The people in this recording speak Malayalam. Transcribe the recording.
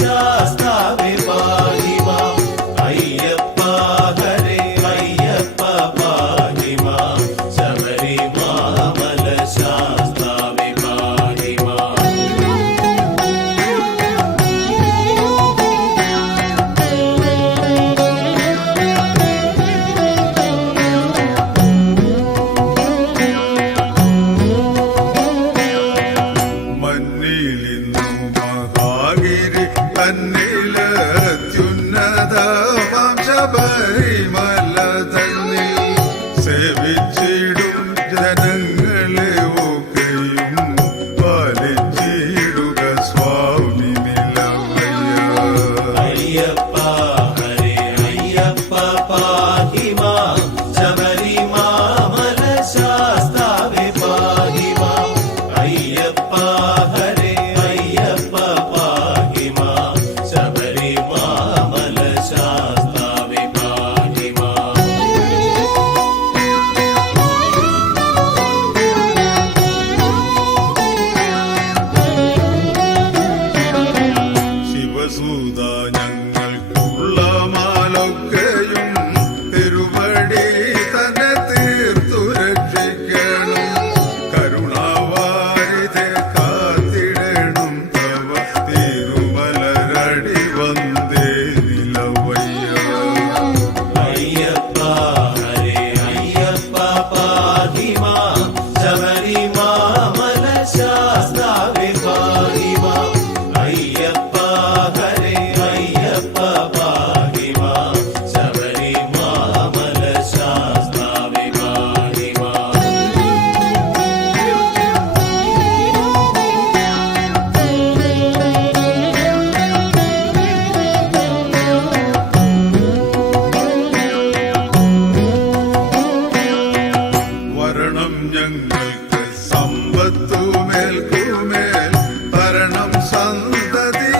ശാസ്താവേ പാഹി മാം അയ്യപ്പ ഹരേ അയ്യപ്പ പാഹി മാം ശബരിമാമല ശാസ്താവേ പാഹി മാം മണ്ണിലിന്നു മഹാഗിരി തന്നിലത്യുന്നത ശബരിമല തന്നിൽ സേവിച്ചിടും ജനങ്ങളെ ഒക്കെയും പാലിച്ചിടുക സ്വാമി നിലവയ്യ അയ്യപ്പ ഹരേ അയ്യപ്പ പാഹി മാം ശബരിമാമല ശാസ്താവേ പാഹി മാം അയ്യപ്പ ഹരേ അയ്യപ്പ പാഹി മാം ശബരിമാമല ശാസ്താവേ പാഹി മാം ശിവസൂത ഞങ്ങൾക്കുള്ള മാലൊക്കെയും തിരുവടി തന്നെ തീർത്തു രക്ഷിക്കണം കരുണാവാരിധെ കാത്തിടണം തവ തിരുമലരടി വന്ദേ നിലവയ്യ അയ്യപ്പ ഹരേ അയ്യപ്പ പാഹി മാം ശബരിമാമല ശാസ്താവേ പാഹി മാം അയ്യപ്പ ഹരേ അയ്യപ്പ പാഹി മാം ശബരിമാമല ശാസ്താവേ പാഹി മാം വരണം ഞങ്ങൾക്ക് സമ്പത്തുമേൽക്കുമേൽ ഭരണം സന്തതി